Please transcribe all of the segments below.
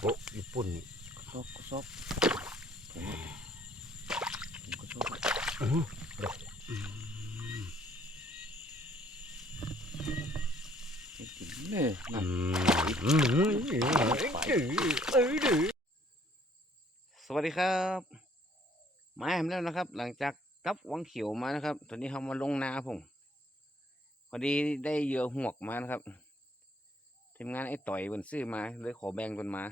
โอ้ญี่ปุ่นนี่ซอกก็ซอกผมผมก็ซอกอื้อดอกจริงๆเลยนั่นสวัสดีครับมาแฮมแล้วนะครับ หลังจากกับวังเขียวมานะครับ ตอนนี้เขามาลงนาผมพอดีได้เหยื่อหวกมานะครับทีมงานไอ้ต่อยบนซื้อมาเลยขอแบ่งกันมา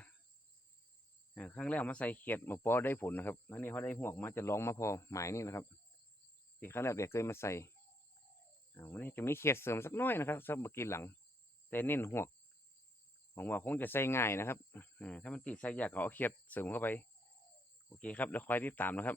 ครั้งแรกมาใส่เขียดมาพอได้ผลนะครับแล้วนี่เขาได้หวกมาจะลองมาพอหมายนี่นะครับที่ครั้งแรกเด็กเคยมาใส่อ่าวันนี้จะมีเขียดเสริมสักน้อยนะครับสำหรับเมื่อกี้หลัง แต่เน้นหวกหวังว่าคงจะใส่ง่ายนะครับอ่าถ้ามันติดใส่ยากก็เอาเขียดเสริมเข้าไป โอเคครับเดี๋ยวคอยติดตามนะครับ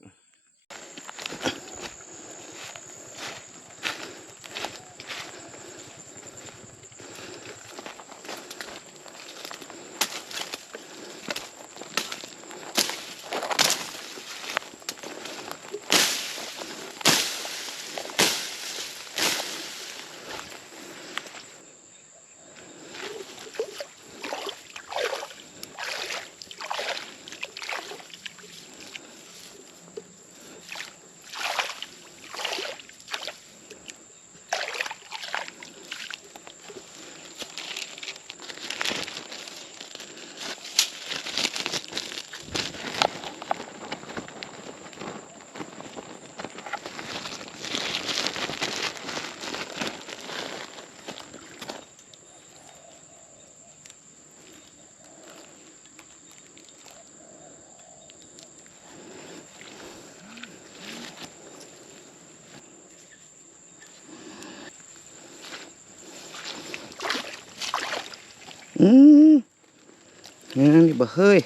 อืมงั้ นี่บ่เฮ้ย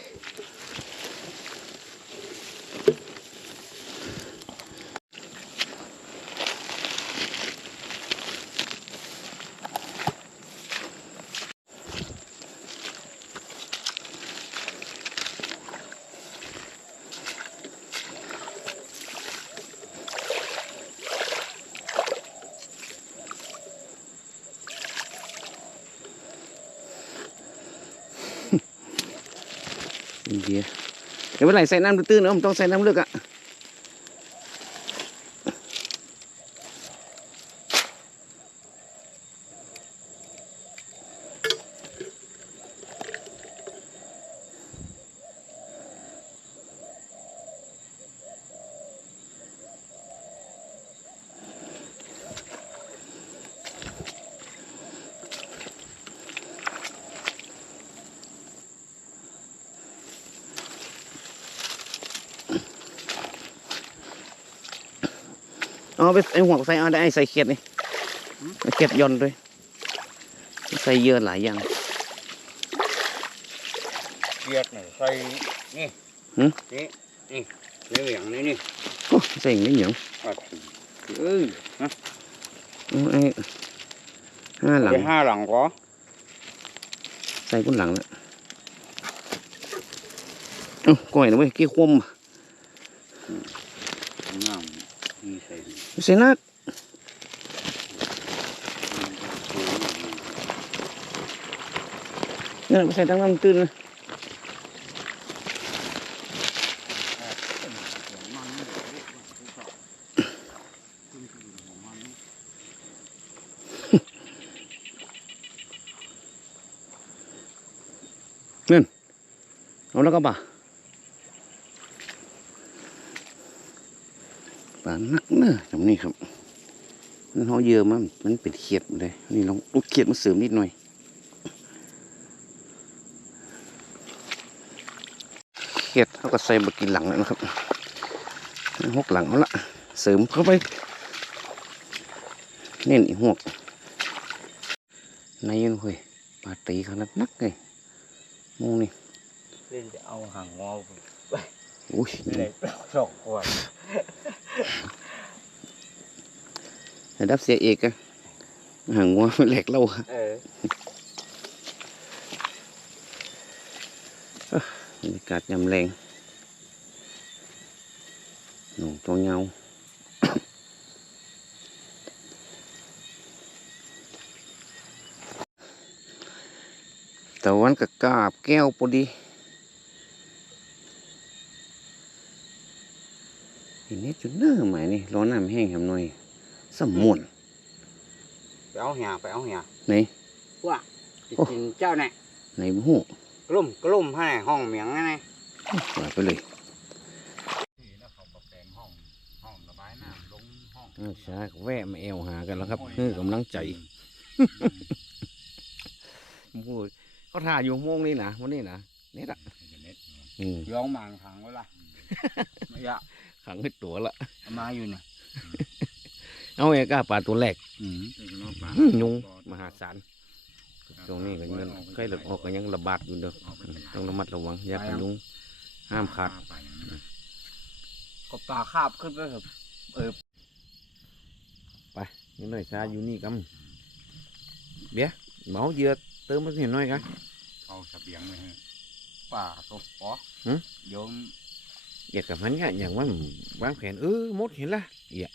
เดี๋ยวเมื่อไหร่ใส่น้ำตื้นๆเนอะมันต้องใส่น้ำลึกอะ เอาไปไอหัวใส่เอาได้ใส่เขียดนี่เอาเขียดย่อนด้วย ใส่เยอะหลายอย่างเกียดนี่ใส่นี่หืมนี่นี่นี่อย่างนี้นี่โอ้ใส่อย่างนี้เหนียวอะเอ้ยเอาไอ้ห้าหลังไปห้าหลังก็ใส่บนหลังแล้วเอ้าก้อยนะเว้ยกี่คว่งามนี่ใส่ำ ใส่นักเนี่ยไปใส่ตั้งน้ำ นักเนอะจำนี่ครับมันเขาเยอะมันมันเป็นเขียดเลย นี่ลองลูกเขียดมาเสริมนิดหน่อยเขียดเขาก็ใส่บกินหลังแล้วนะครับหกหลังเอาละเสริมเข้าไป เน้นอีหกในยันเฮ้ยปาตีขนาดนักเลยมองนี่เล่นจะเอาหางงอไป อุ้ยเลยสองขวดระดับเสียเอกอะหางวัวแหลกเล่าอะเออบรรยากาศยามแรงหนูตัวเงาแต่วันกับกาบแก้วพอดี ทีนี้จุดเน้อหมายนี่ร้อนน้ำแห้งแหมหน่อยสมมุนไปเอาเหี่ยไปเอาเหี่ยไหนว่าจะกินเจ้าเนี่ยไหนหู้กลุ่มกลุ่มให้ห้องเมียงไงปล่อยไปเลยนี่แล้วเขาก็แปลงห้องห้องระบายน้ำลงห้องอ้าวช้าก็แวะมาแอวหากันแล้วครับเพื่อกำลังใจพูดเขาถ่ายอยู่โมงนี่นะวันนี้นะนี่ละอืมย้องมางทางไว้ละไม่อยาก ขังให้ตัวละเอามาอยู่เนี่ยเอาเอกาปลาตัวแรกอืมอื้อยุงมหาศาลตรงนี้ก็ยังใกล้หลุดออกก็ยังระบาดอยู่เด้ออืมต้องระมัดระวังอย่าไปยุงห้ามขาดก็ปลาคาบขึ้นไปเถอะเออนี่หน่อยช้าอยู่นี่กันเบี้ยเมาเหยื่อเติมมาเห็นหน่อยกันเอาเสบียงเลยฮะป่าตัวปอหืมโยม อยากกับมันก็อย่างว่าวางแผนเออมดเห็นละเอีย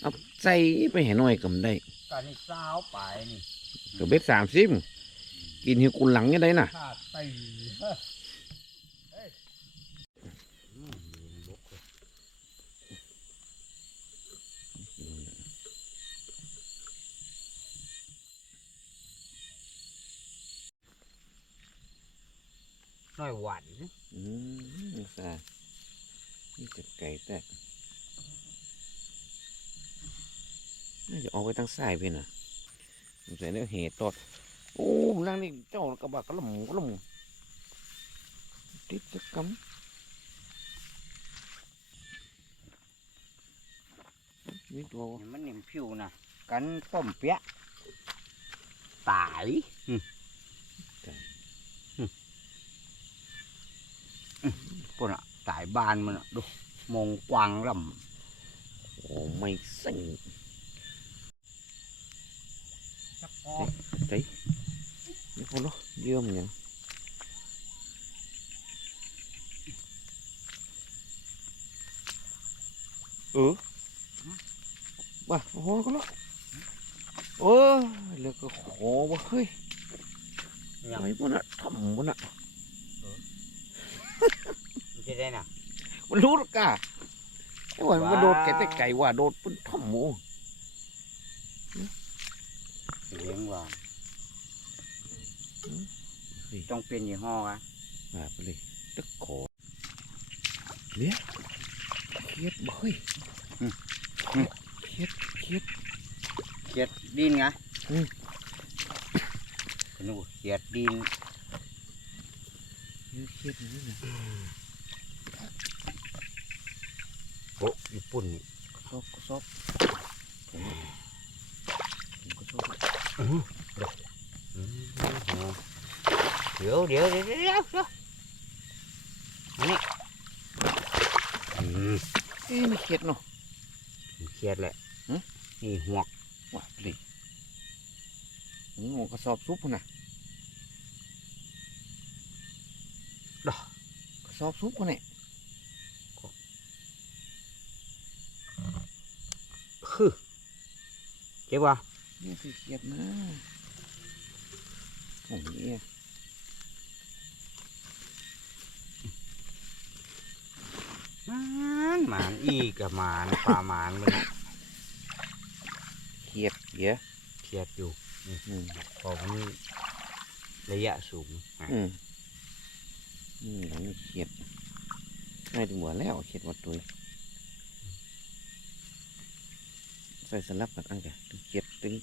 เอาใส่ไปเห็นหน่อยก็ได้ตอนนี้สาวไปนี่ก็เบ็ดสามสิบกินหิวกุนหลังยังได้น่ะข้าตีเฮ้ยอืมลุกเลยน้อยหวานอืมซา นี่จะไก่แต่น่าจะออกไปทางซ้ายเพื่อนน่ะสงสัยเนี่ยเหตุตอดโอ้นั่งนี่เจ้ากระบะกระหล่ำกระหล่ำติดจะกำนี่ตัวมันนิ่มผิวนะกันป้อมเปียะตายอืมอืมอืมปุ่นอะ ตายบานมันอะดูมองกวางลโอ้ไม่สิ่งำจักอนี่คนละเยี่ยมยังเออว่ะโอ้โหก็ละโอ้ยแล้วก็ขอวะเฮ้ยยังไอ้พวกน่ะทำพวกน่ะมันจะ ได้น่ะ มันรู้หรอกกะไอ้ว่ามันว้าโดดแกแต่ไก่ว่าโดดเป็นทำหมูเลี้ยงว่าต้องเป็นยี่ห้ออะมาไปเลยตะขอเลี้ยเครียดบ่เฮ้ยเครียดเครียด เขียดดินไงอืมนึกว่าเขียดดิน เครียดอย่างนี้นะ โอ้ญี่ ปุ่นนี่ซอกก็ซอกผมผมก็ซอกอืมเดี๋ยวเดี๋ยวเดี๋ยวเดี๋ยวเดี๋ยวเดี๋ยวอันนี้อืมเอ้ยไม่เครียดเนาะเครียดแหละหืมนี่หวกว่าไปเลยนี่งกระสอบซุปพุ่นน่ะดอกกระสอบซุปพุ่นเนี่ย คือ เจ็บวะนี่คือเครียดนะโอ้ยเนี่ยหมานหมานอีกับหมานปลาหมานมันน่ะเครียดเยอะเครียดอยู่อืมเพอมันระยะสูงอะอืมอืมแล้วนี่เครียดไม่ถึงหัวแล้วเครียดวัดตัว ใส่สลับกันอันกันตึงเครียดตึง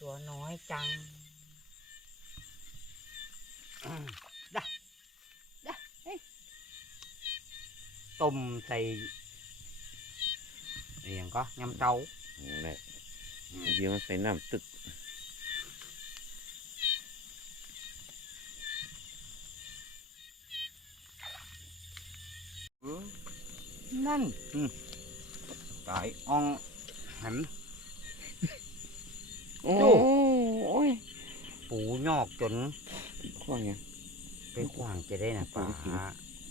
ตัวน้อยจังอืมดะดะเฮ้ยต้มใส่อะไรอย่างก็ยำเต้านั่นแหละเดี๋ยวมันใส่น้ำตึก นั่นอืมตายอ่องหันโอ้ดูยปูยอกจนขว้างยังไปขวางจะได้นะป่าปูจริง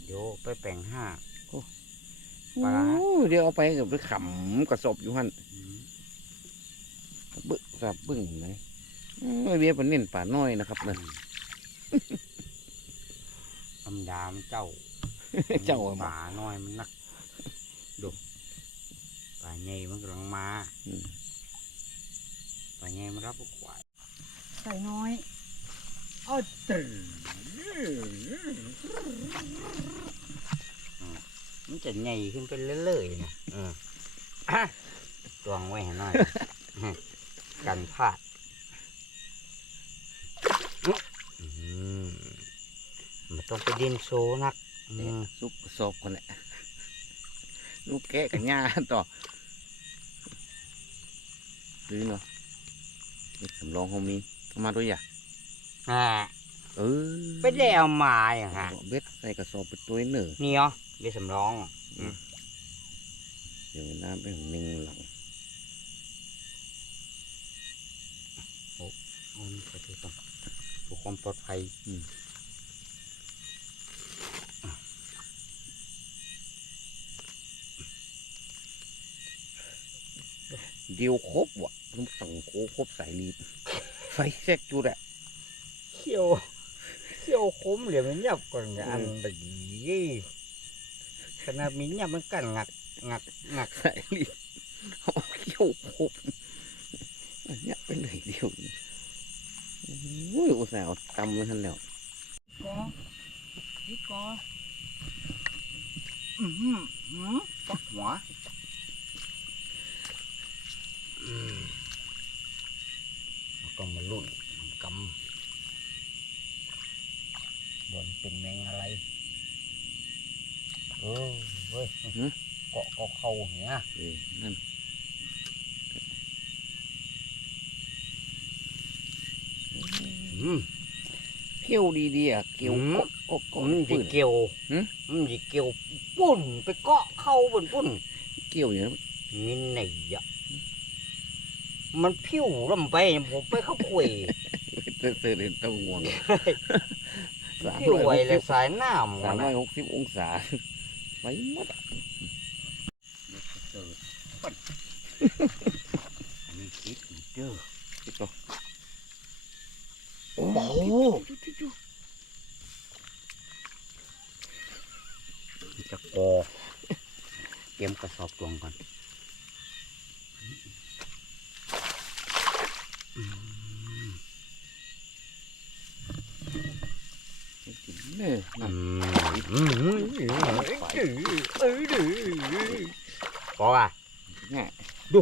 เดี๋ยวไปแปลงห้าโอ้ปลาร้าเดี๋ยวเอาไปกับไปขำกระสอบอยู่หันอืมบึกกับบึ้งเลยเอ้ยเบี้ยเป็นเน้นป่าน้อยนะครับนั่นอำดามเจ้า เจ้าอะป่าน้อยมันนักดูป่า ใหญ่มันกำลังมาอืมป่าใหญ่มันรับลูกควายใส่น้อยอ้าวตื่นมันจะใหญ่ขึ้นไปเรื่อยๆนะเอออะตวงไว้ให้หน่อย กันพลาดอืมมันต้องไปดินโซนักอืเนี่ยมซุปกระสอบคนแหละลูกแกะกันหญ้าต่อ ซื้อเนาะเด็กสำรองเขามีเอามาด้วยอะอ่าเออไปได้เอามาอย่างฮะเบ็ดใส่กระสอบไปตัวหนึ่งนี่เหรอเบสสำรองเดี๋ยวน้ำไปของหนึ่งหลังมันไปดูก่อนเพื่อความปลอดภัย เดียวครบว่ะต้องสั่งโคครบสายลีดไฟแทรกจุดอะเขี้ยวเขี้ยวคมเหลี่ยมมันยับก่อนไงอันดีขนาดมียับมันกันงักงักงักสายลีดเอาเขี้ยวครบอันเนี้ยไปเลยเดียวโอ้ยอุตส่าห์เอาตำไว้ทันแล้วกอพี่กออือหือหือปักหัว อืมแล้วก็มาลุ่นกำบนเป็นแมงอะไรเออเว้ยเกาะเกาะเข่าเนี่ยเออนั่นอืมเขี้ยวดีๆอะเกี่ยวอืมก็ก็มันปืจะนเกี่ยวหืมมันจะเกี่ยวปุ่นไปเกาะเข้าบนปุ่นเกี่ยวอย่างนั้นมินไหนอะ มันผิวลำไปผมไปเข้าคุยเสือเสือเห็นต้องง่วงสามผิวร้อยไหกเลสิยบสายน้ำสามร้อยหกสิบองศาไปหมดมีคิดเด้อคิดต่อโอ้โหจะกอเตรียมกระสอบตวงก่อน เน่อืนั่นมอืมอืมเออดื้อพออะง่ายโ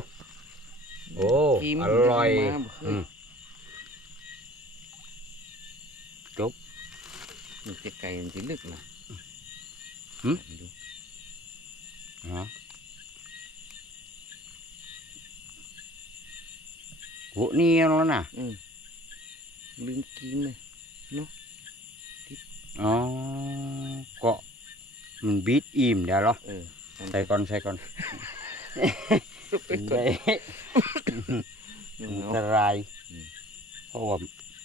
อ้กิมอร่อยมาบ่เคอืยมมันจะไกลมันจะลึกนะหืมดูฮะโหนี่แล้วนะอืมลืมกินเลยอ๋อเกาะมันบีดอิ่มเดี๋ยวเหรอเออใส่ก่อนใส่ก่อนไปก่อนอันเอาตรายอืมเพราะว่า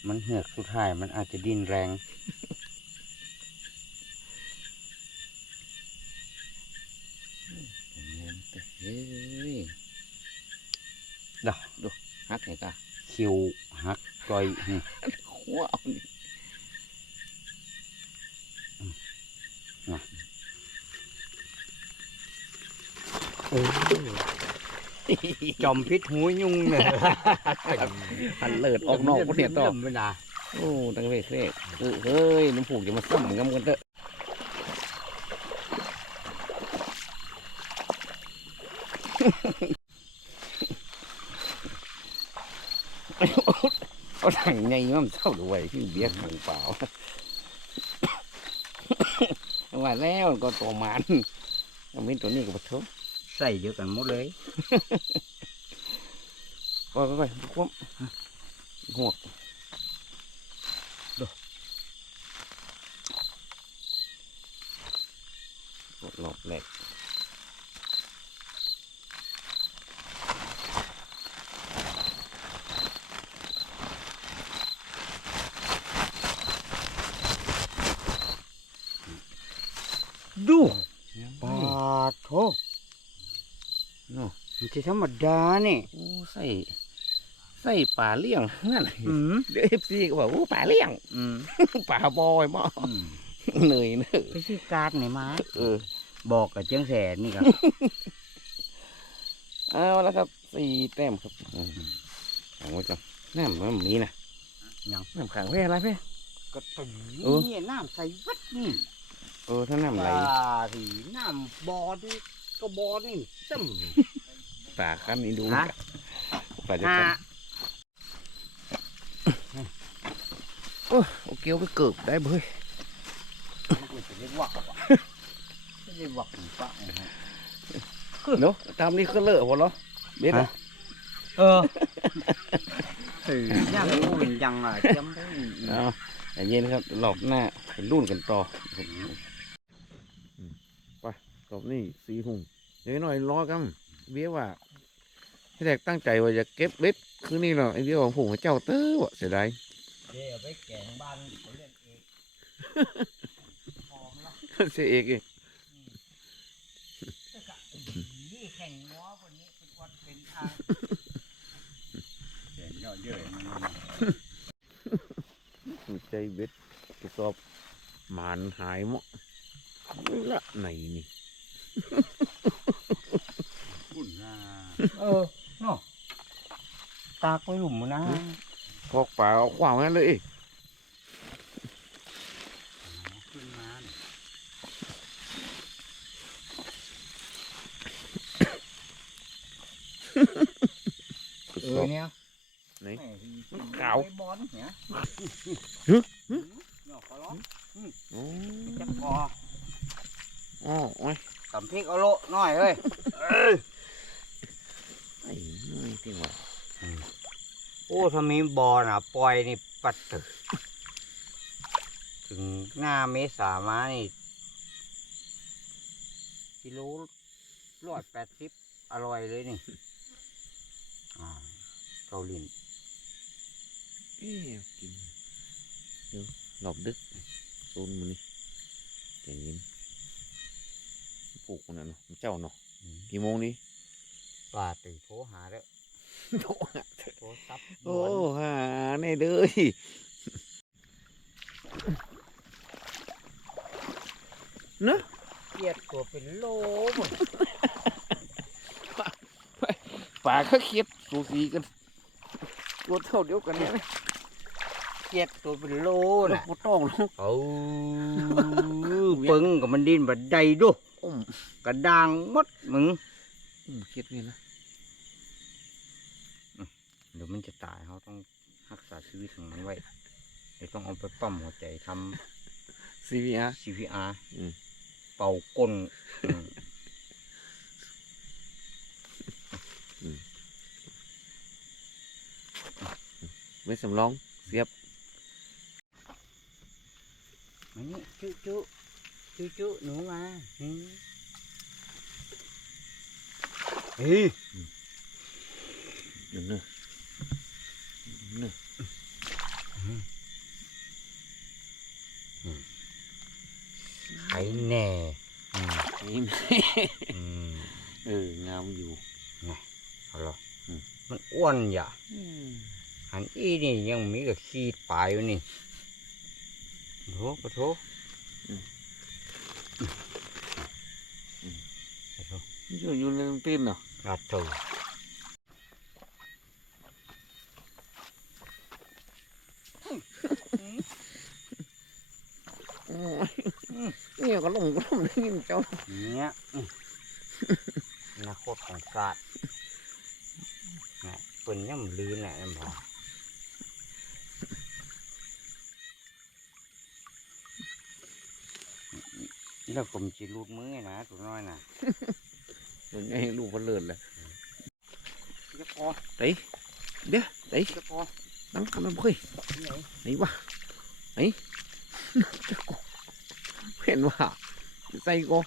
มันเหือกสุดท้ายมันอาจจะดิ้นแรงเฮ้ยดอกดูฮักไงตาคิวหักก่อยอืมหัวเอานี่ จอมพิษหูยุงเนี่ยพันเลิศออกนอกประเทศต่อไม่นาโอ้ตั้งเวทเวทเออเฮ้ยน้ำผูกจะมาซ้ำกันกันเถอะเอาถังไงมันเท่าด้วยที่เบียร์ถังเปล่า ว่าแล้วก็ตัวมันเอาเป็นตัวนี้กับทุกใส่เดียวกันหมดเลยก็ก็ไปควบหัวกหลอกแหลก ดูป ปาาดโถ เนาะมันจะธรรมดาเนี่ยโอ้ใส่ใส่ป่าเลี้ยงนั่นอืมเดี๋ยวเอฟซีก็บอกโอ้ป่าเลี้ยงอืมป่าบอยบ่อืมเหนื่อยเนอะไปซื้อการ์ดไหนมาเออ บอกกับเจียงแสนนี่ครับเอาแล้วครับสี่แต้มครับอืมเอาไว้ก่อนน้ำมันมีนะยังน้ำขังเพ่อะไรเพ่ก็ตีเออนี่น้ำใส่วัดนี่เออถ้าน้ำไหลสีน้ำบอนี่ก็บอนี่ซึม ปากคันนี้ดูฮะปลาจะฮะกันโอ้โอเคเอาไปเกิบได้เบ้ยมันจะเรียกวักวะไม่ได้วักปะนะฮะเนาะตามนี้ก็เลอะพอแล้วเบ็ดอะฮะเออถือย่างรู้เป็นยังอะจำได้เอาใจเย็นครับหลอบหน้าเป็นรุ่นกันต่อไปรอบนี้สีหุ่งเดี๋ยวหน่อยรอกัน เบี้ยว่าที่แรกตั้งใจว่าจะเก็บเบ็ดคือนี่เนาะไอ้เบี้ยของผมกับเจ้าเต้อวะเสียดายเดี๋ยวไปแกงบ้านเขาเรียกเองหอมละเสียเอกเองแต่กะนี่แข่งง้อคนนี้เป็นคนเป็นทางแกงยอดเยอะมันใจเบ็ดกระสอบหมานหายหมดไม่ละไหนนี่อุ่นนะ เออเนาะตากไว้หลุมนะพอกป่าเอาขวางนั่นเลยเอ้ยขึ้นมากระเอสออบเนี่ยไหนแม่ที่มันขาวไอ้บอลเนี่ย ฮึฮึ เนาะขอร้อง โอ้ จะพอ อ๋อโอ้ย ตำพริกเอาโละหน่อยเอ้ย ไอ้น้อยที่ว่า โอ้ถ้ามีบอลอะ ปล่อยนี่ปัดตึกถึงหน้าเมษามานี่กิโลร้อยแปดสิบอร่อยเลยนี่อ่าเกาหลีเอ๊ะกินเดี๋ยวหลอบดึกโซนมันนี่ใจเย็นปลูกมันน่ะเนาะมันเจ้าเนาะกี่โมงนี้ป่าตื่นโทรหาเด้อ โตอะโทรศัพท์โอ้หาแน่เด้ยเนอะเกลียดตัวเป็นโลหมดป่าก็เครียดสูสีกันตัวเท่าเดียวกันเนี่ยเกลียดตัวเป็นโลเราน่ะบ่ต้องหรอกเอาปึงกับมันดินบัดใดดูอุ้มกระด้างหมดมึงอุ้มเครียดนี่นะ เดี๋ยวมันจะตายเขาต้องรักษาชีวิตของมันไว้เดี๋ยวต้องเอาไปปั๊มหัวใจท CVR ำ CPR อืม เป่าก้นอืมไม่สำรองเสียบมานี่จุจุจุจุหนูมาอืมเฮ้ยหนึ่งเนอะห นึ่งไข่แน่อืมนี่อืมเอองามอยู่เอาเหรออืมมันอ้วนอย่าหันอีนี่ยังมีกับขี้ปลายอยู่นี่โถปะโถอยู่อยู่ในตีนเนาะอาโถ โอ้ยเนี่ยก็ลงก็ลงได้ยินเจ้าเนี้ยอืมอนาคตของศาสตร์นะเปิ่นย่ำลืนแหละนั่นพอแล้วผมจีรูดมือไงนะตัวน้อยนะเป็นไงลูกเพนเลิศเลยจะพอเดี๋ยวเดี๋ยวจะพอ นั่งทำมันเฮ้ยที่ไหนไหนวะไหนจะกูเห็นว่าใส่กู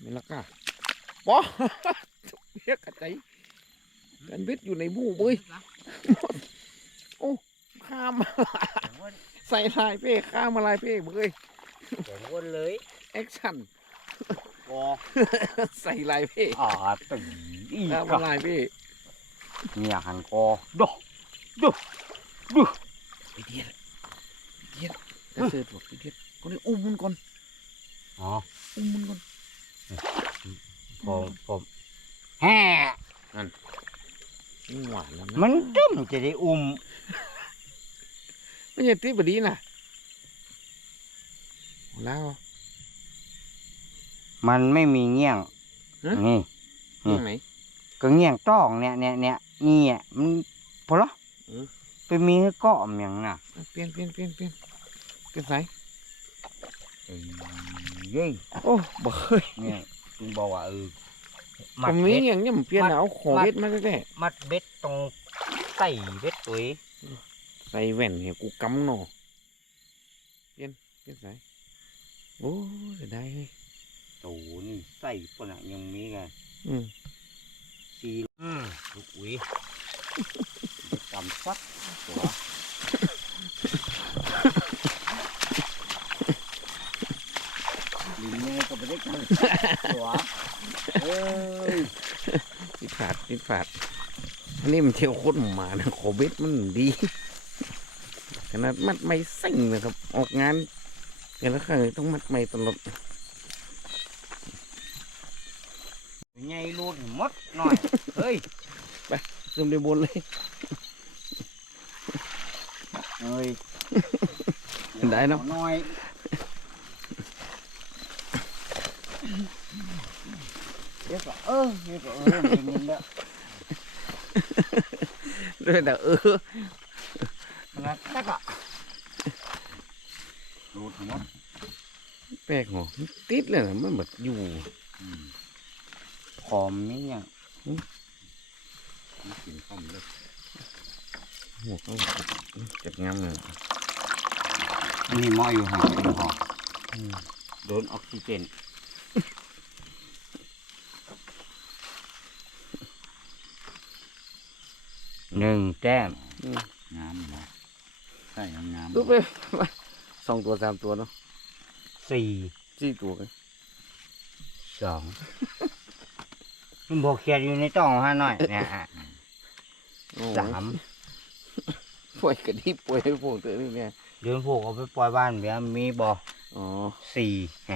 ไม่ละก้าปอเรียกกระใจกันเบ็ดอยู่ในบู้เบ้ยข้ามมาแข็งวนใส่ลายเป้ข้ามมาลายเป้เบ้ยแข็งวนเลยแอคชั่นพอใส่ลายเป้อ่าตึงอีข้ามกะมาลายเป้ เนี่ยหันคอดอไอเดียละกระเสือบอกพี่เทียดก็เลยอุ้มมันก่อนอ๋ออุ้มมันก่อนผมผมแฮ่นี่หวานแล้วนะมันตึ้มจะได้อุ้มไม่ใช่ตีบดีนะแล้ว มันไม่มีเงี้ยงฮะนี่อืมยังไหนก็เงี้ยงต้องเนี่ยเนี่ยเนี่ย นี่อะมันพอละเออ ไปมีให้เกาะมันอย่างน่ะเอาเปลี่ยนเปลี่ยนเปลี่ยนเปลี่ยนเปลี่ยนสายเอ้ยเย้ยโอ้บ่เคยเนี่ยจึงบอกว่าเออผมัดมมีเบ็ด อย่างเนี้ยผมเปลี่ยนมัดเอาของมัด เบ็ดมาแท้มัดเบ็ดตรงใส่เบ็ดตุ้ยๆใส่แว่นเหี่ยกูกำหนอเปลี่ยนเปลี่ยนสายโอ้เสียดายเฮ้ยโตนี่ใส่ปนอะยังมีไงอืม สีอืมลูกอุ้ยกำซัดตัวลิ้นเนี่ยก็ไม่ได้กำซัดตัวเอ้ยติดฝาดติดฝาดอันนี้มันเที่ยวโคตรหมานะขอเบ็ดมันดี ขนาดมัดไม่ซิ่งนะครับ ออกงานแต่ละครั้งต้องมัดไม่ตลอด ใหญ่รูดหมดหน่อย เฮ้ยขึ้นไปบนเลย เฮ้ยได้เนาะหน่อยเดี๋ยวก็เออเดี๋ยวก็เออเป็นยังเด้อด้วยแต่เออนะตักอะรูดหมดแปลกหัวติดเลยนะมันแบบอยู่ หอมนี่เนี่ยกินข้าวเลยหัวเขาเจ็บงามเลยอันนี้หมออยู่ห่างเป็นหอมอืมโดนออกซิเจนหนึ่งแต้มงามเนาะใช่งามดูไปสองตัวสามตัวเนาะสี่สี่ตัวกันสอง มันบอกเขียนอยู่ในต้องฮะหน่อยเนี่ยอะโอ้สามป่วยกระดิบป่วยพวกตัวนี้เนี่ยเดือนพวกเอาไปปล่อยบ้านเบียมีบออ๋อสี่แหม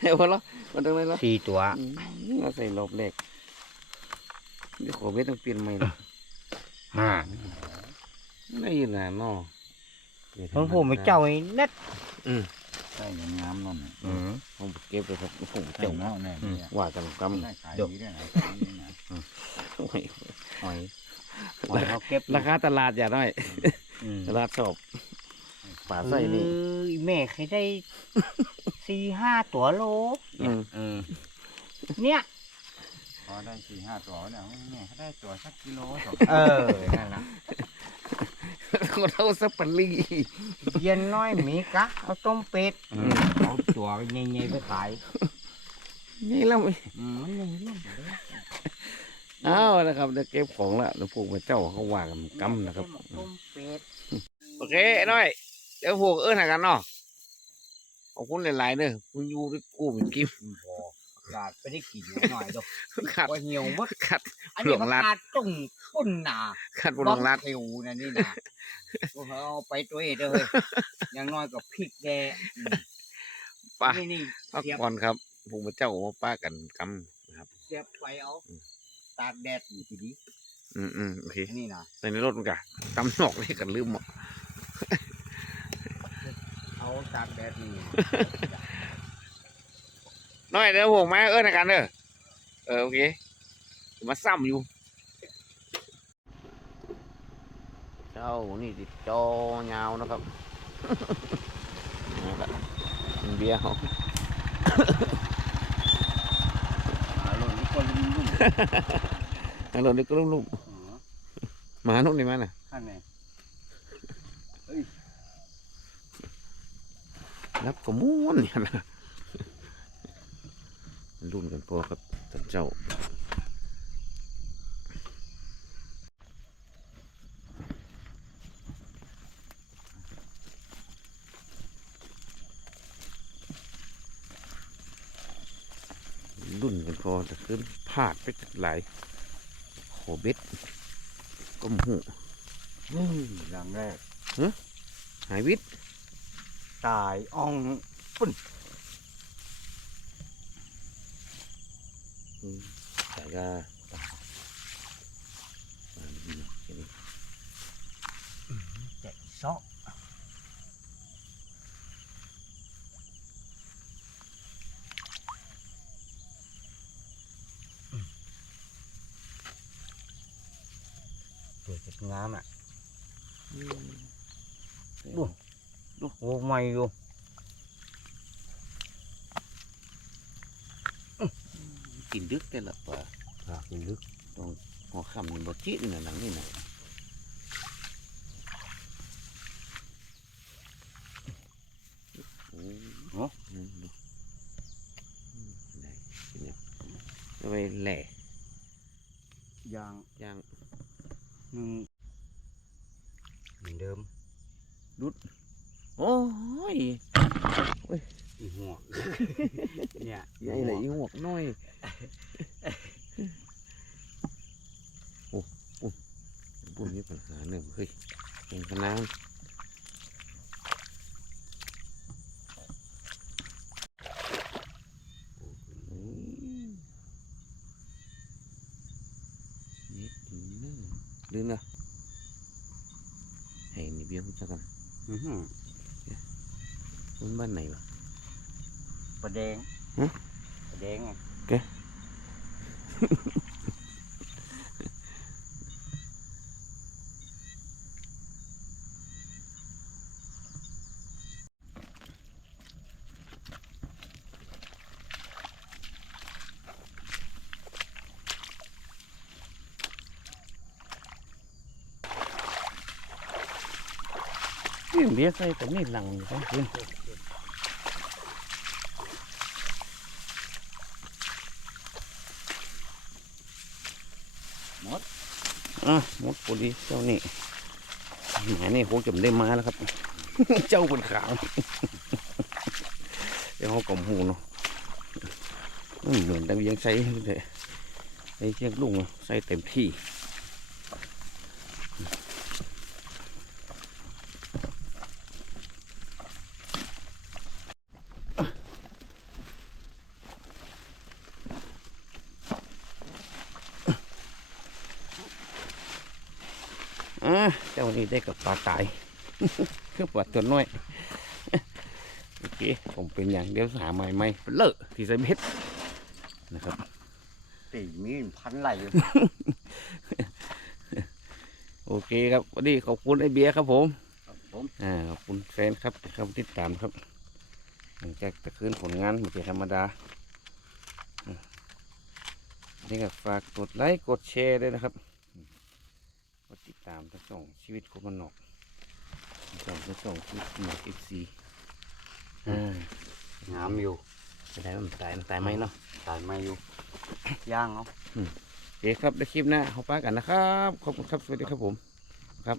เฮ้ยพอแล้วมันตรงไหนแล้วสี่ตัวอืมเราใส่รอบแรกเดี๋ยวขอเบ็ดต้องเปลี่ยนใหม่ละห้าได้ยินนะเนาะผมผมไปเจ้าไอ้นัดอืม ใช่งามนั่นน่ะอืมผมเก็บไปครับผมใช่เจ้าเนาะเนี่ยอืมเนี่ยว่ากันกำได้ขายดีด้วยนะขายดีนะโอ้ยหอยหอยเขาเก็บราคาตลาดอย่าน้อยอืมตลาดชอบป่าไส้นี่เอ้ยแม่เคยได้ สี่ห้าตัวโล อืมอืมเนี่ยพอได้สี่ห้าตัวเนี่ยแม่เขาได้ตัวสักกิโลสองเออนั่นนะ คนเราสับปะรีเย็นน้อยหมีกะเอาต้มเป็ดอืมเอาตัวใหญ่ๆไปขายนี่แล้วอืมมันใหญ่ลงอ้าวนะครับเดี๋ยวเก็บของละเดี๋ยวพวกพระเจ้าเขาว่ากันกำนะครับต้มเป็ดโอเคไอ้น้อยเดี๋ยวพวกเอิ้นหากันเนาะขอบคุณหลายๆเด้อคุณอยู่ไปกู้ไปกินพอขาดไปได้กินหน่อยดอกขาดว่าเหี่ยวหมดขาดอันนี้หลวงรัฐขาดตุ่งปุ่นหนาขาดบนหลังรัดเทวนะนี่นะ พวกเขาเอาไปตัวเองเลยอย่างน้อยกับพริกแดงอืมไป้านี่นี่พักเสียบผ่อนครับพวกพระเจ้ามาป้ากันกำนะครับ เสียบไปเอาตากแดดอยู่ทีนี้อืมอืมโอเคนี่นะใส่ในรถมันกะกำนอกเลยกันลืมหมดเอาตากแดดนี่น้อยเดี๋ยวพวกมาเอิ้นหากันเด้อเออโอเคมาซ้ำอยู่ เจ้านี่ติดจอยาวนะครับนั่แหละกินเบี้ยร์เขาอารมณ์นี่คนรุ่มรุ่มฮัลโหลนี่ก็ลุ่มๆมานุ่นนี่มาน่ะข้างในรับก็ม้วนเนี่ยนะรุ่นกันพอครับท่านเจ้า รุ่น กันพอแต่ขึ้นพลาดไปจากหลายโหเบ็ดก็มหูนี่หลังแรกฮะหายวิทย์ตายอ่องแต่ก็ตายอ่าดีแค่นี้แจะซอกตัวจะ งามอะดูดูโอ้ไม่อยู่กินดึกแต่ละปลาปากมันลึกหัวค่ำนี่บ่จิน่ะหนังนี่น่ะโอ้โอ้อืมดูอืมได้กินเนี่ยเอาไปแหล่ยางย่างหนึ่งเหมือนเดิม โอ้ย อีหัว เนี่ย ใหญ่เลยอีหวกน้อยโอ้โอ้ปุ่นมีปัญหาหนึ่งเฮ้ยเก่งขนาดอืมนี่ถึงนั่นลืมละให้นี่เบี้ยพูดจักกัน อื้อหือ มันบ้านไหนวะ ปลาแดงฮะปลาแดงไง นี่เบี้ยใส่แต่นี่หลัง อะมดพอดีเจ้านี่หมนี่โคจมได้มาแล้วครับ เจ้าบนขาว เดี๋ยวเขากลมหูเนาะเหมือนแต่ยังใส่เลยไอ้เชียงลุงใส่เต็มที่ นี่ได้กับปลาตายคือปลาตัวน้อยโอเคผมเป็นอย่างเดียวหาใหม่ใหม่เลอะที่ใส่เม็ดนะครับตีมีนพันไหลอยู่โอเคครับวันนี้ขอบคุณไอเบียร์ครับผมผมอ่าขอบคุณแฟนครับที่เข้ามาติดตามครับหลังจากตะคืนผลงานไม่ใช่ธรรมดาอะนี่ก็ฝากกดไลค์กดแชร์ด้วยนะครับกดติดตามทั้งสอง ชีวิตคนมันนอกส่งสองที่สองชีวิตหนอกเอฟซีอ่างามอยู่จะได้มันตายมันตายไหมเนาะตายไม่อยู่ย่างเนาะโอเคครับในคลิปหน้าเขาป้ากันนะครับ ขอบคุณครับ สวัสดีครับผมครับ